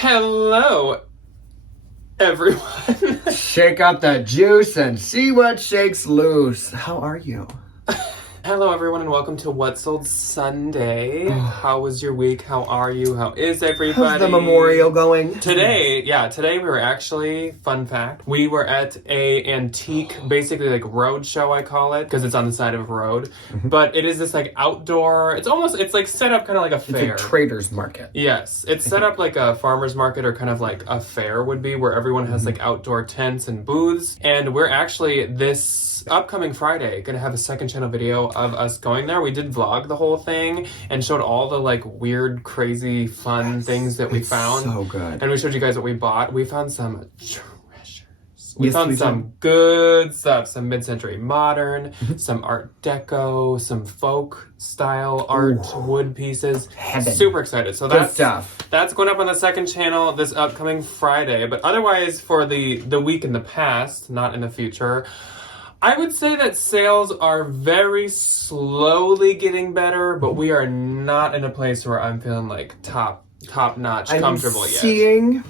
Hello, everyone. Shake up the juice and see what shakes loose. How are you? Hello, everyone, and welcome to What Sold Sunday. How was your week? How are you? How is everybody? How's the memorial going? Today we were actually, fun fact, we were at a antique, basically like road show, I call it, because it's on the side of a road. But it is this like outdoor, it's like set up kind of like a fair. It's a trader's market. Yes, it's set up like a farmer's market or kind of like a fair would be, where everyone has like outdoor tents and booths. And we're actually this upcoming Friday gonna have a second channel video of us going there. We did vlog the whole thing and showed all the like weird, crazy, fun things that we found. So good. And we showed you guys what we bought. We found some treasures. We Yes, found we some did. good stuff, some mid-century modern, some art deco, some folk style art, wood pieces. Heaven. Super excited. So Good that's stuff. That's going up on the second channel this upcoming Friday. But otherwise, for the week in the past, not in the future, I would say that sales are very slowly getting better, but we are not in a place where I'm feeling like top notch comfortable yet. Seeing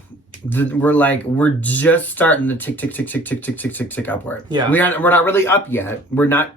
we're just starting to tick upward. Yeah. We're not really up yet. We're like,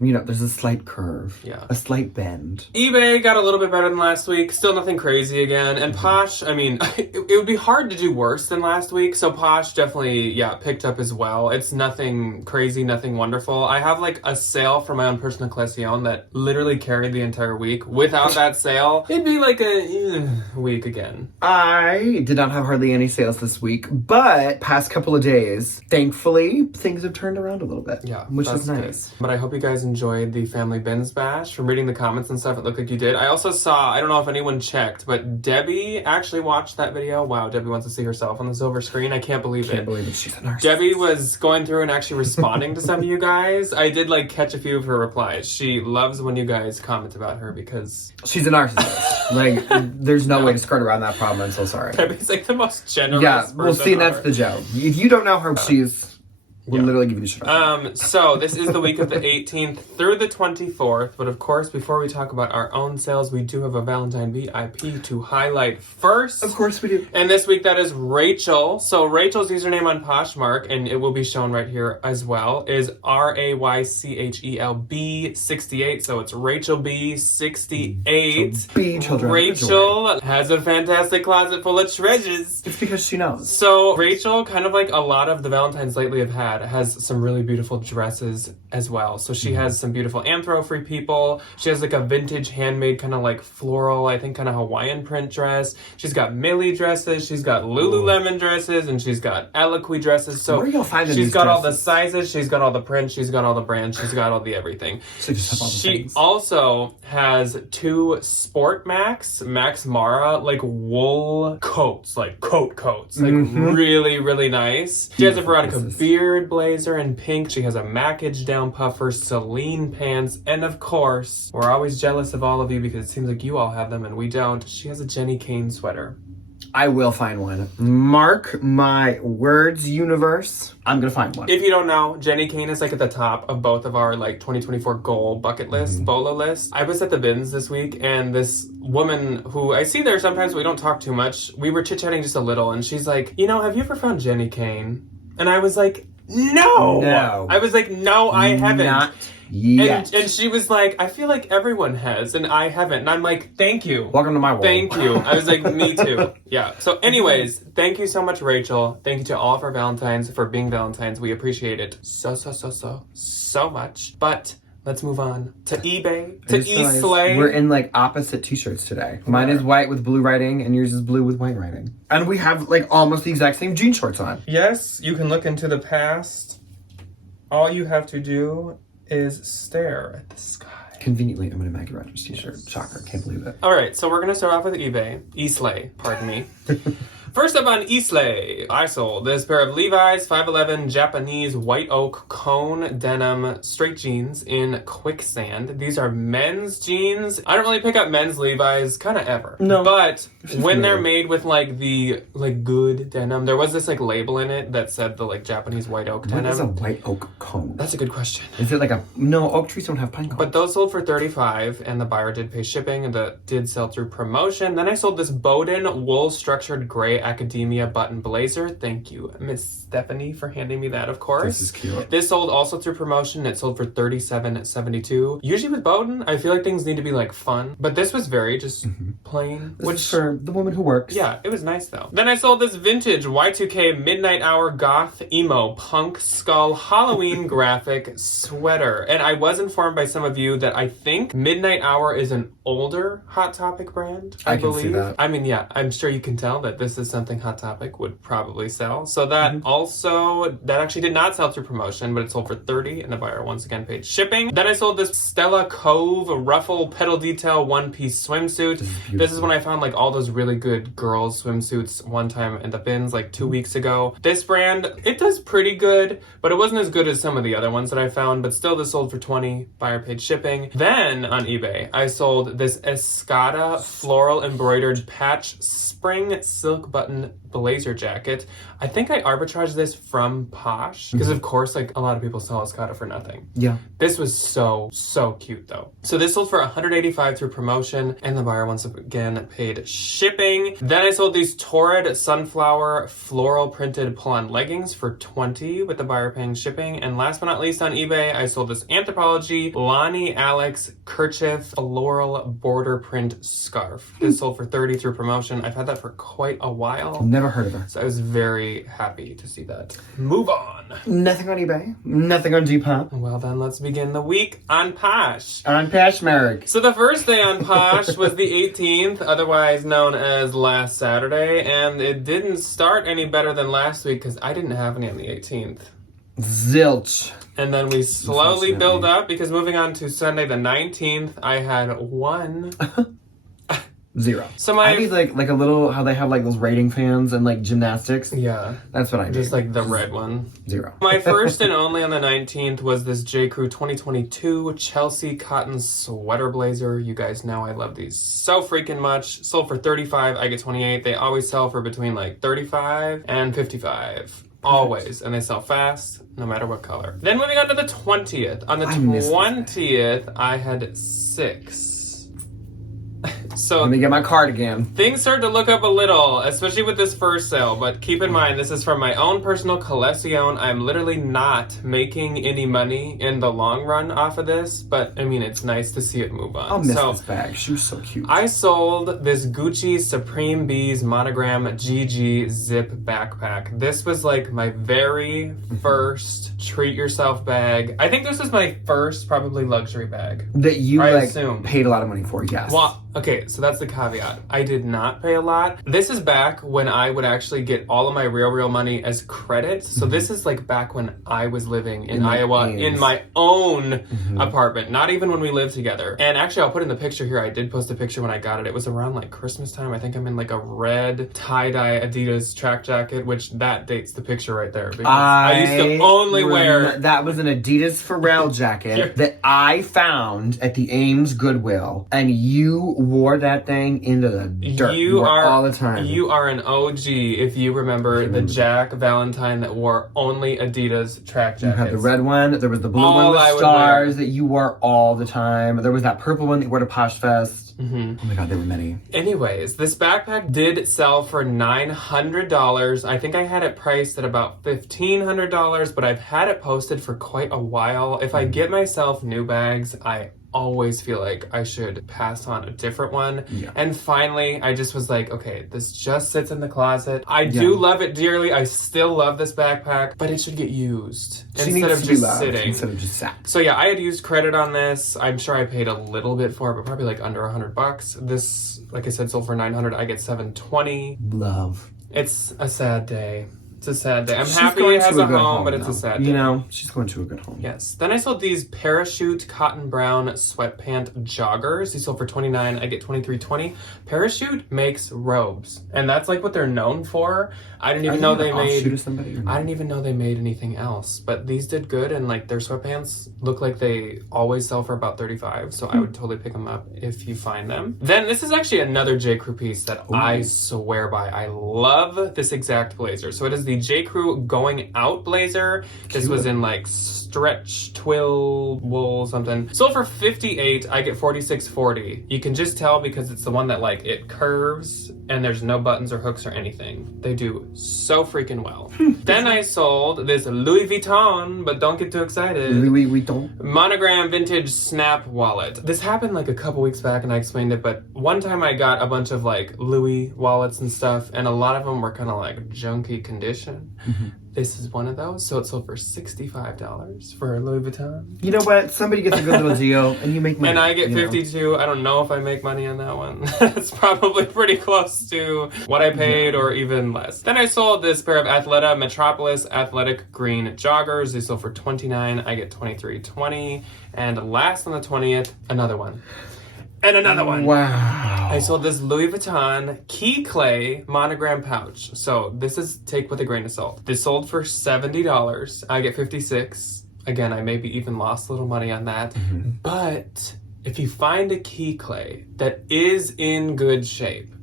there's a slight curve. Yeah. A slight bend. eBay got a little bit better than last week. Still nothing crazy again. And Posh, I mean, it would be hard to do worse than last week. So Posh definitely, picked up as well. It's nothing crazy, nothing wonderful. I have like a sale for my own personal collection that literally carried the entire week. Without that sale, it'd be like a week again. I did not have hardly any sales this week, but past couple of days, thankfully, things have turned around a little bit. Yeah, which is that's nice. good. But I hope you guys enjoyed the Family Bins Bash. From reading the comments and stuff, it looked like you did. I also saw, I don't know if anyone checked, but Debbie actually watched that video. Wow, Debbie wants to see herself on the silver screen. I can't believe it. Can't believe it. She's a narcissist. Debbie was going through and actually responding to some of you guys. I did like catch a few of her replies. She loves when you guys comment about her because she's a narcissist. Like, there's no way to skirt around that problem. I'm so sorry. Debbie's like the most generous person we'll see. That's the joke. If you don't know her, we'll literally give you the shit. So this is the week of the 18th through the 24th. But of course, before we talk about our own sales, we do have a Valentine VIP to highlight first. Of course we do. And this week that is Rachel. So Rachel's username on Poshmark, and it will be shown right here as well, is RAYCHELB68. So it's Rachel B68. So B children. Rachel has a fantastic closet full of treasures. It's because she knows. So Rachel, kind of like a lot of the Valentines lately have had, has some really beautiful dresses as well. So she has some beautiful Anthro Free People. She has like a vintage handmade kind of like floral, I think kind of Hawaiian print dress. She's got Millie dresses. She's got Lululemon dresses, and she's got Eloquii dresses. So where are you finding she's these got all the dresses? sizes. She's got all the prints. She's got all the brands. She's got all the everything. So just have all the She things. also has two Sport Max Mara like wool coats, like coats, like really, really nice. She has a Veronica Beard blazer in pink. She has a Mackage down puffer, Celine pants, and of course, we're always jealous of all of you because it seems like you all have them and we don't. She has a Jenny Kane sweater. I will find one. Mark my words, universe. I'm gonna find one. If you don't know, Jenny Kane is like at the top of both of our like 2024 goal bucket list, BOLO list. I was at the bins this week, and this woman who I see there sometimes, we don't talk too much. We were chit-chatting just a little, and she's like, have you ever found Jenny Kane? And I was like, no. I was like, no, I haven't. Not yet. And she was like, I feel like everyone has, and I haven't. And I'm like, thank you. Welcome to my world. Thank you. I was like, me too. Yeah. So anyways, thank you so much, Rachel. Thank you to all of our Valentines for being Valentines. We appreciate it so much. But let's move on to eBay, to eSlay. We're in like opposite t-shirts today. Mine is white with blue writing, and yours is blue with white writing. And we have like almost the exact same jean shorts on. Yes, you can look into the past. All you have to do is stare at the sky. Conveniently, I'm in a Maggie Rogers t-shirt. Shocker, can't believe it. All right, so we're going to start off with eBay. eSlay, pardon me. First up on Islay, I sold this pair of Levi's 511 Japanese white oak cone denim straight jeans in quicksand. These are men's jeans. I don't really pick up men's Levi's kind of ever. No. But when they're made with like the like good denim, there was this like label in it that said the like Japanese white oak denim. What is a white oak cone? That's a good question. Is it like a... No, oak trees don't have pine cones. But those sold for $35 and the buyer did pay shipping and that did sell through promotion. Then I sold this Bowden wool structured gray academia button blazer. Thank you, Miss Stephanie, for handing me that, of course. This is cute. This sold also through promotion. It sold for $37.72. Usually with Bowden, I feel like things need to be like fun, but this was very just plain. Which is for the woman who works. Yeah, it was nice though. Then I sold this vintage Y2K midnight hour goth emo punk skull Halloween graphic sweater. And I was informed by some of you that I think Midnight Hour is an older Hot Topic brand, I believe. Can see that. I mean, yeah, I'm sure you can tell that this is something Hot Topic would probably sell. So that that actually did not sell through promotion, but it sold for $30 and the buyer once again paid shipping. Then I sold this Stella Cove ruffle pedal detail one-piece swimsuit. This is when I found like all those really good girls swimsuits one time in the bins like 2 weeks ago. This brand, it does pretty good, but it wasn't as good as some of the other ones that I found, but still this sold for $20, buyer paid shipping. Then on eBay, I sold this Escada floral embroidered patch spring silk button blazer jacket. I think I arbitraged this from Posh because of course like a lot of people sell Escada for nothing. Yeah. This was so cute though. So this sold for $185 through promotion and the buyer once again paid shipping. Then I sold these Torrid sunflower floral printed pull-on leggings for $20 with the buyer paying shipping. And last but not least on eBay, I sold this Anthropologie Lonnie Alex kerchief floral border print scarf. This sold for $30 through promotion. I've had that for quite a while. Never heard of her. So I was very happy to see that. Move on. Nothing on eBay. Nothing on Depop. Well then, let's begin the week on Posh. On Poshmark. So the first day on Posh was the 18th, otherwise known as last Saturday, and it didn't start any better than last week because I didn't have any on the 18th. Zilch. And then we slowly build up because moving on to Sunday the 19th, I had one. 0. So I need like a little, how they have like those rating fans and like gymnastics. Yeah. That's what I need. Just like the red one. 0. My first and only on the 19th was this J. Crew 2022 Chelsea cotton sweater blazer. You guys know I love these so freaking much. Sold for $35, I get $28. They always sell for between like $35 and $55. Always. And they sell fast, no matter what color. Then moving on to the 20th. On the 20th, I had 6. So let me get my cardigan. Things started to look up a little, especially with this first sale, but keep in mind, this is from my own personal collection. I'm literally not making any money in the long run off of this, but I mean, it's nice to see it move on. I'll miss this bag. She was so cute. I sold this Gucci Supreme Bees monogram GG zip backpack. This was like my very first treat yourself bag. I think this was my first probably luxury bag. That you assume. Paid a lot of money for, yes. Well, okay, so that's the caveat. I did not pay a lot. This is back when I would actually get all of my real money as credit. So this is like back when I was living in Iowa in my own apartment, not even when we lived together. And actually, I'll put in the picture here. I did post a picture when I got it. It was around like Christmas time. I think I'm in like a red tie-dye Adidas track jacket, which that dates the picture right there. Because I used to only wear... That was an Adidas Pharrell jacket that I found at the Ames Goodwill. And you wore that thing into the dirt. You are all the time. You are an OG if you remember the Jack Valentine that wore only Adidas track jackets. You had the red one. There was the blue one with stars that you wore all the time. There was that purple one that you wore to Posh Fest. Oh my god, there were many. Anyways, this backpack did sell for $900. I think I had it priced at about $1,500, but I've had it posted for quite a while. If I get myself new bags, I always feel like I should pass on a different one. Yeah. And finally, I just was like, okay, this just sits in the closet. I do love it dearly. I still love this backpack, but it should get used instead of just sitting. Instead of just sat. So yeah, I had used credit on this. I'm sure I paid a little bit for it, but probably like under $100. This, like I said, sold for $900. I get $720. Love. It's a sad day It's a sad day. I'm She's happy going it has to a good home, but it's though. a sad day. You know, she's going to a good home. Yes. Then I sold these parachute cotton brown sweatpant joggers. These sold for $29. I get $23.20. Parachute makes robes, and that's like what they're known for. I didn't even know they made. I didn't even know they made anything else. But these did good, and like their sweatpants look like they always sell for about $35. So I would totally pick them up if you find them. Then this is actually another J. Crew piece that I swear by. I love this exact blazer. So it is the J. Crew Going Out blazer. This was in like stretch twill wool something. Sold for $58. I get $46.40. You can just tell because it's the one that like it curves and there's no buttons or hooks or anything. They do so freaking well. Then I sold this Louis Vuitton, but don't get too excited, Louis Vuitton monogram vintage snap wallet. This happened like a couple weeks back and I explained it, but one time I got a bunch of like Louis wallets and stuff, and a lot of them were kind of like junky condition. This is one of those, so it sold for $65 for Louis Vuitton. You know what? Somebody gets a good little deal, and you make money. And I get $52. I don't know if I make money on that one. It's probably pretty close to what I paid or even less. Then I sold this pair of Athleta Metropolis Athletic Green joggers. They sold for $29. I get $23.20. And last on the 20th, another one. And another one. Wow. I sold this Louis Vuitton Key Clay monogram pouch. So this is take with a grain of salt. This sold for $70. I get $56. Again, I maybe even lost a little money on that. But if you find a key clay that is in good shape,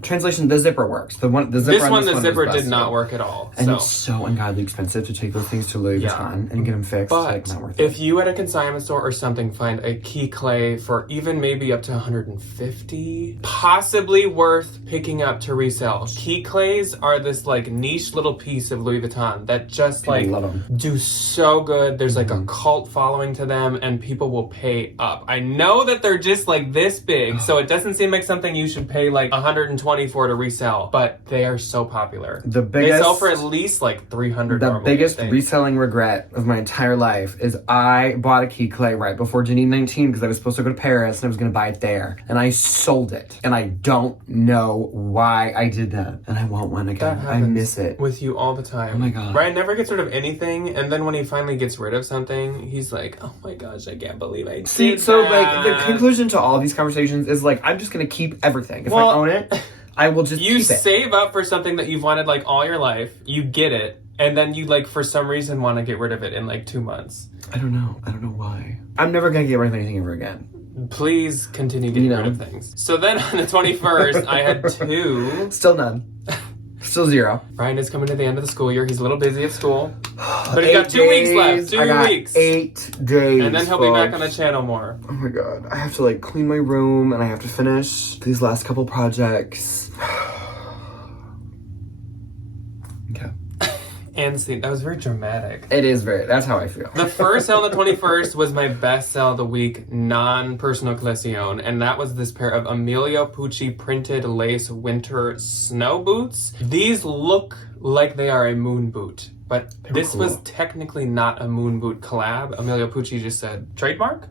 Translation: the zipper works. The zipper did not work at all. And it's so ungodly expensive to take those things to Louis Vuitton and get them fixed. But like, not worth it. if you at a consignment store or something find a key clay for even maybe up to $150, possibly worth picking up to resell. Key clays are this like niche little piece of Louis Vuitton that just like love them. do so good. There's like a cult following to them, and people will pay up. I know that they're just like this big, so it doesn't seem like something you should pay like $120 for to resell, but they are so popular. They sell for at least like $300. The biggest reselling regret of my entire life is I bought a key clay right before Janine 19 because I was supposed to go to Paris and I was going to buy it there, and I sold it, and I don't know why I did that, and I want one again. I miss it with you all the time. Oh my god. Brian never gets rid of anything, and then when he finally gets rid of something, he's like, oh my gosh, I can't believe I did so that. like the conclusion to all of these conversations is like I'm just going to keep everything. If I own it, I will just keep it. You save up for something that you've wanted like all your life, you get it, and then you like for some reason want to get rid of it in like 2 months. I don't know why. I'm never going to get rid of anything ever again. Please continue getting rid of things. So then on the 21st, I had 2. Still none. Still 0. Brian is coming to the end of the school year. He's a little busy at school. But he's got 2 weeks left. 2 weeks. 8 days. And then he'll be back on the channel more. Oh my god. I have to like clean my room, and I have to finish these last couple projects. Okay. And see, that was very dramatic. It is that's how I feel. The first sale on the 21st was my best sale of the week, non-personal collection, and that was this pair of Emilio Pucci printed lace winter snow boots. These look like they are a moon boot, but this was technically not a moon boot collab. Emilio Pucci just said, trademark?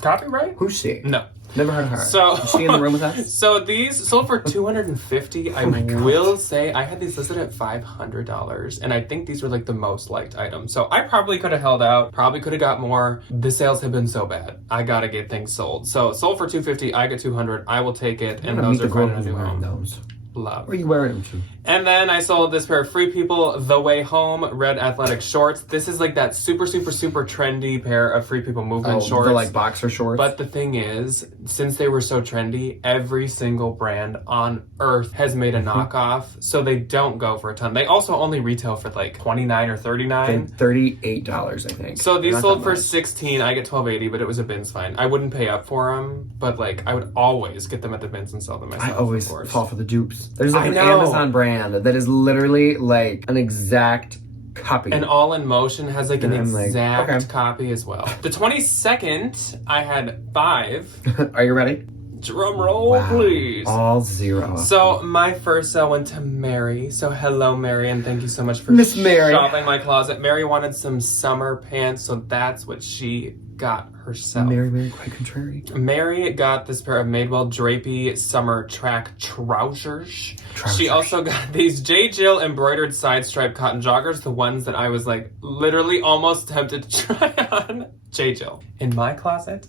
Copyright? Who's she? No. Never heard of her. So, is she in the room with us? So these sold for $250. I will say I had these listed at $500, and I think these were like the most liked items. So I probably could have held out, probably could have got more. The sales have been so bad. I gotta get things sold. So sold for $250, I get $200. I will take it, and those are finding a new home. Love. Where are you wearing them to? And then I sold this pair of Free People The Way Home red athletic shorts. This is like that super, super, super trendy pair of Free People movement shorts. The like boxer shorts. But the thing is, since they were so trendy, every single brand on earth has made a knockoff, so they don't go for a ton. They also only retail for like $29 or $39. $38, I think. So these sold for $16. I get $12.80, but it was a bins find. I wouldn't pay up for them, but like I would always get them at the bins and sell them myself. I always fall for the dupes. There's like an Amazon brand that is literally like an exact copy. And All in Motion has like an exact copy as well. The 22nd, I had 5. Are you ready? Drum roll, Wow. please. All zero. So my first sale went to Mary. So hello, Mary, and thank you so much for Miss Mary. shopping my closet. Mary wanted some summer pants, so that's what she got herself. Mary, quite contrary. Mary got this pair of Madewell Drapey summer track trousers. She also got these J. Jill embroidered side stripe cotton joggers, the ones that I was like literally almost tempted to try on. J. Jill. In my closet?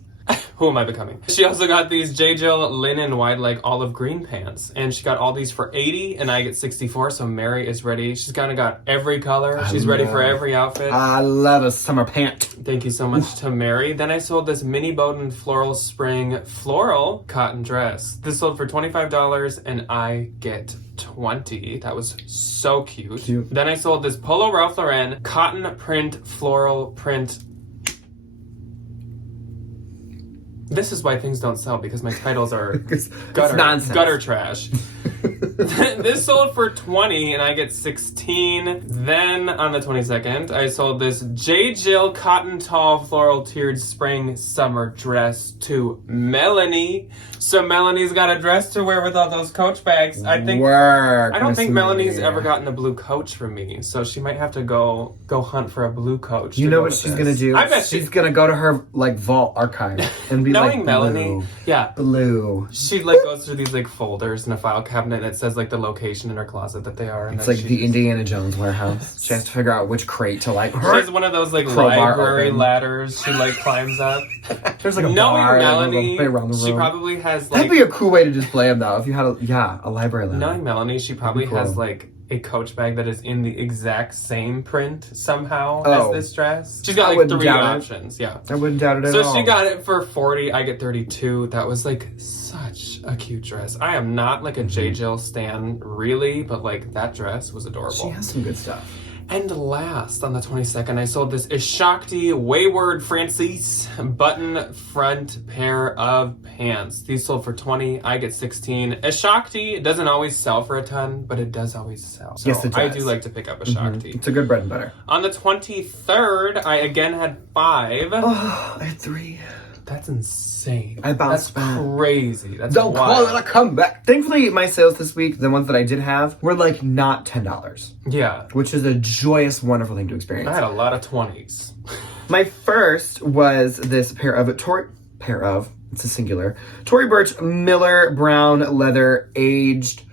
Who am I becoming? She also got these J. Jill linen wide like olive green pants. And she got all these for $80 and I get $64. So Mary is ready. She's kind of got every color. She's ready for every outfit. I love a summer pant. Thank you so much to Mary. Then I sold this Mini Bowden Floral Spring Floral Cotton Dress. This sold for $25 and I get $20. That was so cute. Then I sold this Polo Ralph Lauren Cotton Print Floral Print. This is why things don't sell, because my titles are gutter trash. This sold for $20 and I get $16. Then on the 22nd, I sold this J. Jill Cotton Tall Floral Tiered Spring Summer Dress to Melanie. So Melanie's got a dress to wear with all those Coach bags. I don't think Melanie's ever gotten a blue Coach from me, so she might have to go hunt for a blue Coach. You know what she's gonna do? I bet she's gonna go to her like vault archive and be knowing like, Melanie, blue. She like goes through these like folders in a file cabinet that says like the location in her closet that they are. And it's like the Indiana Jones warehouse. She has to figure out which crate to like. She has one of those like library ladders. She like climbs up. There's like a knowing bar Melanie, around the room. she probably has like. That'd be a cool way to display them though. If you had a library ladder. Knowing Melanie, she probably has like a Coach bag that is in the exact same print somehow as this dress. She's got like 3 options. Yeah, I wouldn't doubt it at all. So she got it for $40. I get $32. That was like such a cute dress. I am not like a J. Jill stan really, but like that dress was adorable. She has some good stuff. And last, on the 22nd, I sold this Ishakti Wayward Francis button front pair of pants. These sold for $20. I get $16. Ishakti doesn't always sell for a ton, but it does always sell. So yes, it does. I do like to pick up Ishakti. It's a good bread and butter. On the 23rd, I again had 5. Oh, I had 3. That's insane. I bounced back. Crazy. That's Don't wild. call it a comeback. Thankfully, my sales this week, the ones that I did have, were like not $10. Yeah. Which is a joyous, wonderful thing to experience. I had a lot of 20s. My first was this it's a singular, Tory Burch Miller brown leather aged,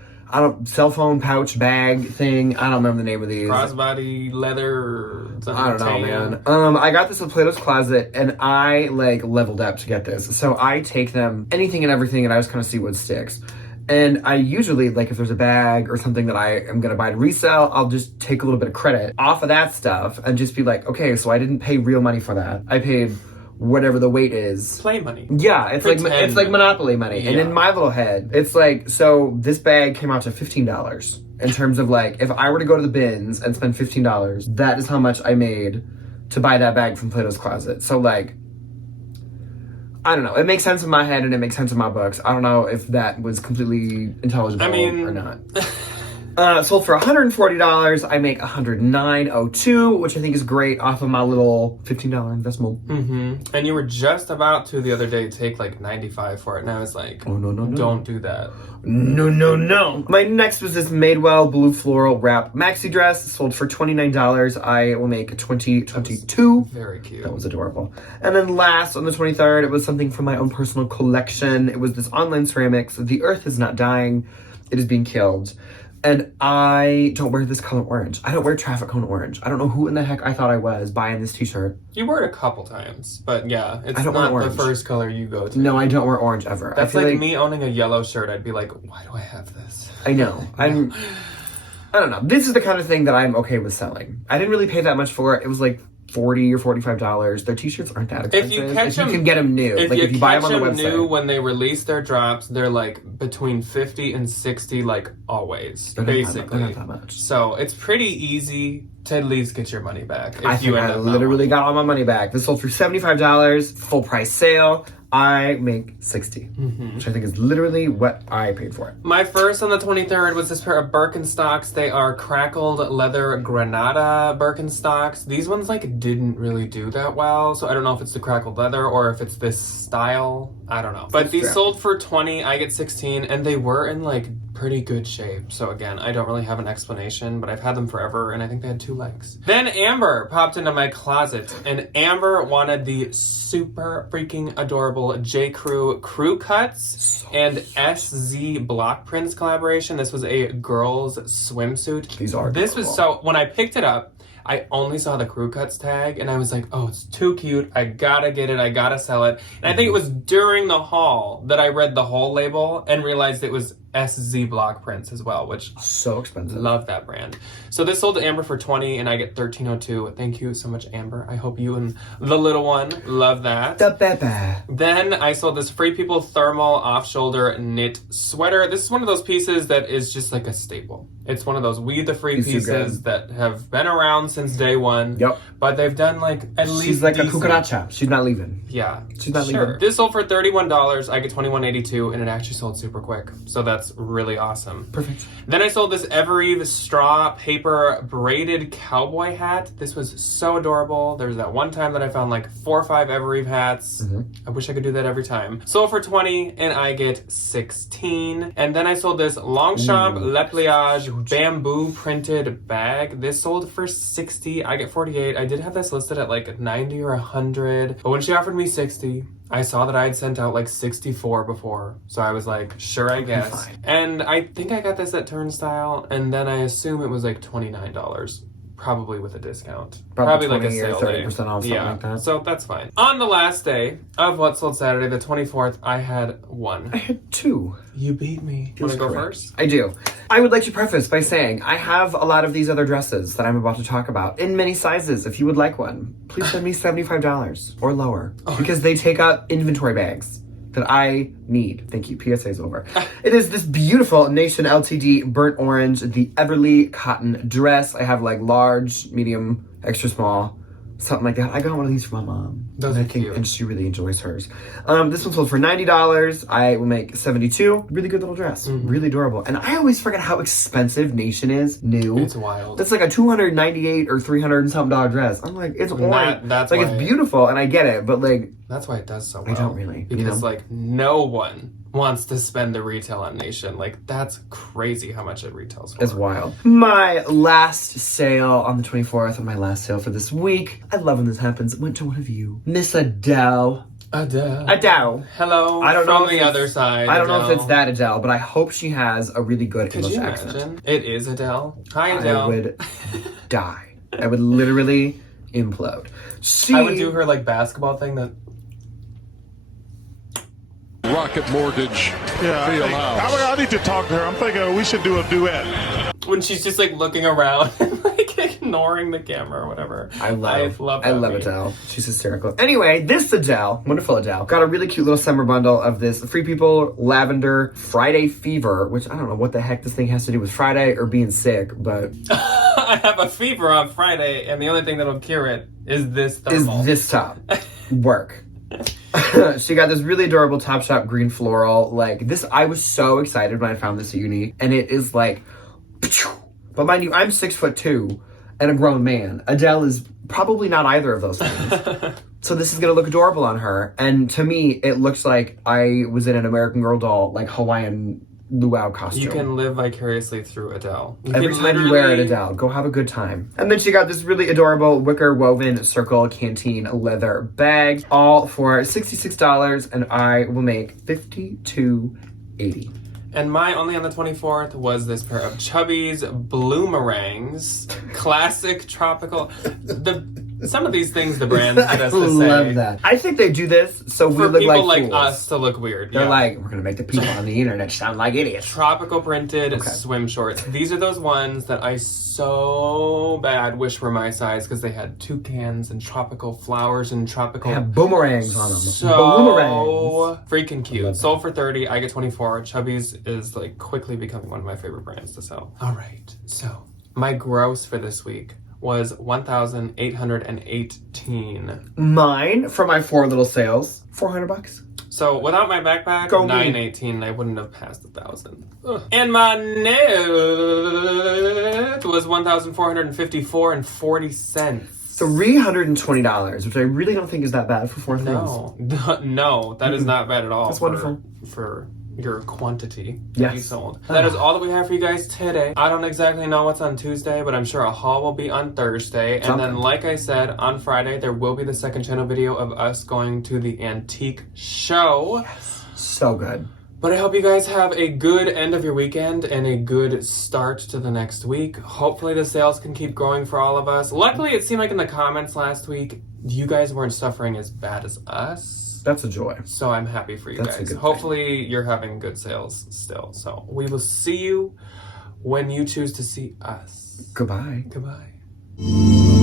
cell phone pouch bag thing. I don't remember the name of these. Crossbody leather. I don't know, man. I got this at Plato's Closet, and I like leveled up to get this. So I take them, anything and everything, and I just kind of see what sticks. And I usually, like, if there's a bag or something that I am gonna buy to resell, I'll just take a little bit of credit off of that stuff and just be like, okay, so I didn't pay real money for that. I paid whatever the weight is. Play money. Yeah, it's like Monopoly money. Yeah. And in my little head, it's like, so this bag came out to $15 in terms of like, if I were to go to the bins and spend $15, that is how much I made to buy that bag from Plato's Closet. So like, I don't know. It makes sense in my head and it makes sense in my books. I don't know if that was completely intelligible or not. Sold for $140. I make $109.02, which I think is great off of my little $15 investment. Mm-hmm. And you were just about to the other day take like $95 for it, and I was like, oh no, don't do that. No. My next was this Madewell blue floral wrap maxi dress. Sold for $29. I will make $22. Very cute. That was adorable. And then last, on the 23rd, it was something from my own personal collection. It was this online ceramics. The earth is not dying. It is being killed. And I don't wear this color orange. I don't wear traffic cone orange. I don't know who in the heck I thought I was buying this t-shirt. You wore it a couple times, but yeah, it's not the first color you go to. No, I don't wear orange ever. That's like me owning a yellow shirt. I'd be like, why do I have this? I know. I don't know. This is the kind of thing that I'm okay with selling. I didn't really pay that much for it. It was like $40 or $45. Their t-shirts aren't that expensive. If you can get them new. If you buy them on the website. new when they release their drops, they're like between 50 and 60, like always, basically. They're not that much. So it's pretty easy to at least get your money back. I literally got all my money back. This sold for $75, full price sale. I make 60, which I think is literally what I paid for it. My first on the 23rd was this pair of Birkenstocks. They are crackled leather Granada Birkenstocks. These ones like didn't really do that well, so I don't know if it's the crackled leather or if it's this style. I don't know. But these sold for 20, I get 16, and they were in like pretty good shape. So again, I don't really have an explanation, but I've had them forever, and I think they had 2 legs. Then Amber popped into my closet, and Amber wanted the super freaking adorable J. Crew crew cuts and SZ block prints collaboration. This was a girl's swimsuit. These are This was so, when I picked it up, I only saw the crew cuts tag and I was like, oh, it's too cute. I gotta get it. I gotta sell it. And I think it was during the haul that I read the whole label and realized it was SZ block prints as well, which so expensive. Love that brand. So this sold to Amber for 20 and I get 1302. Thank you so much, Amber. I hope you and the little one love that. The baby. Then I sold this Free People thermal off-shoulder knit sweater. This is one of those pieces that is just like a staple. It's one of those We the Free pieces that have been around since day one. Yep. But they've done like at least She's like decent. a cucaracha. She's not leaving. Yeah. She's not sure. leaving. This sold for $31. I get $21.82 and it actually sold super quick. So that's really awesome. Perfect. Then I sold this Evereve straw paper braided cowboy hat. This was so adorable. There was that one time that I found like 4 or 5 Evereve hats. I wish I could do that every time. Sold for 20 and I get 16. And then I sold this Longchamp Le Pliage bamboo printed bag. This sold for 60. I get 48. I did have this listed at like 90 or 100. But when she offered me 60, I saw that I had sent out like 64 before. So I was like, sure, I guess. Fine. And I think I got this at Turnstile. And then I assume it was like $29. Probably with a discount. Probably like a 20 or sale 30% day. off, something like that. So that's fine. On the last day of What Sold Saturday, the 24th, I had 1. I had 2. You beat me. Want to go first? I do. I would like to preface by saying I have a lot of these other dresses that I'm about to talk about in many sizes. If you would like one, please send me $75 or lower because they take up inventory bags that I need. Thank you. PSA's over. It is this beautiful Nation LTD burnt orange, the Everly cotton dress. I have like large, medium, extra small, something like that. I got one of these from my mom. Those are cute. And she really enjoys hers. This one sold for $90. I will make 72. Really good little dress. Really adorable. And I always forget how expensive Nation is new. It's wild. That's like a $298 or $300 and something dollar dress. I'm like, it's orange. That's like, why it's beautiful and I get it, but like, that's why it does so well. I don't really. Because like no one wants to spend the retail on Nation. Like that's crazy how much it retails for. It's wild. My last sale on the 24th, and my last sale for this week. I love when this happens. It went to one of you, Miss Adele. Adele. Hello. I don't know from the other side. I don't know if Adele. it's that Adele, but I hope she has a really good Could English you accent. imagine? It is Adele. Hi, Adele. I would die. I would literally implode. I would do her like basketball thing that. Rocket Mortgage. I need to talk to her. I'm thinking we should do a duet. When she's just like looking around and like ignoring the camera or whatever. I love that Adele. She's hysterical. Anyway, this Adele, wonderful Adele, got a really cute little summer bundle of this Free People Lavender Friday Fever, which I don't know what the heck this thing has to do with Friday or being sick, but I have a fever on Friday, and the only thing that'll cure it is this thermal. is this top. Work. She got this really adorable Topshop green floral. Like this, I was so excited when I found this at uni, and it is like, but mind you, I'm 6'2" and a grown man. Adele is probably not either of those things. So this is gonna look adorable on her, and to me, it looks like I was in an American Girl doll, like Hawaiian luau costume. You can live vicariously through Adele. Every time you wear it, Adele, go have a good time. And then she got this really adorable wicker woven circle canteen leather bag, all for $66, and I will make $52.80. And my only on the 24th was this pair of Chubby's Bloomerangs, classic tropical. Some of these things the brands get us to say. I love that. I think they do this so we For look people like like fools. us to look weird. They're like, we're gonna make the people on the internet sound like idiots. Tropical printed swim shorts. These are those ones that I so bad wish were my size because they had toucans and tropical flowers and tropical. They have boomerangs on them. So Boomerangs. freaking cute. Sold for 30, I get 24. Chubby's is like quickly becoming one of my favorite brands to sell. All right, so my gross for this week was $1,818. Mine, for my 4 little sales, $400. So without my backpack, Go me. 918, I wouldn't have passed 1,000. Ugh. And my net was 1,454 and 40 cents. $320, which I really don't think is that bad for 4 things. No, that is not bad at all. That's wonderful. For your quantity Yes. that you sold. That is all that we have for you guys today. I don't exactly know what's on Tuesday, but I'm sure a haul will be on Thursday. And then, like I said, on Friday, there will be the second channel video of us going to the antique show. Yes. So good. But I hope you guys have a good end of your weekend and a good start to the next week. Hopefully the sales can keep growing for all of us. Luckily, it seemed like in the comments last week, you guys weren't suffering as bad as us. That's a joy. So I'm happy for you That's a guys. good Hopefully you're having good sales still. So we will see you when you choose to see us. Goodbye. Goodbye.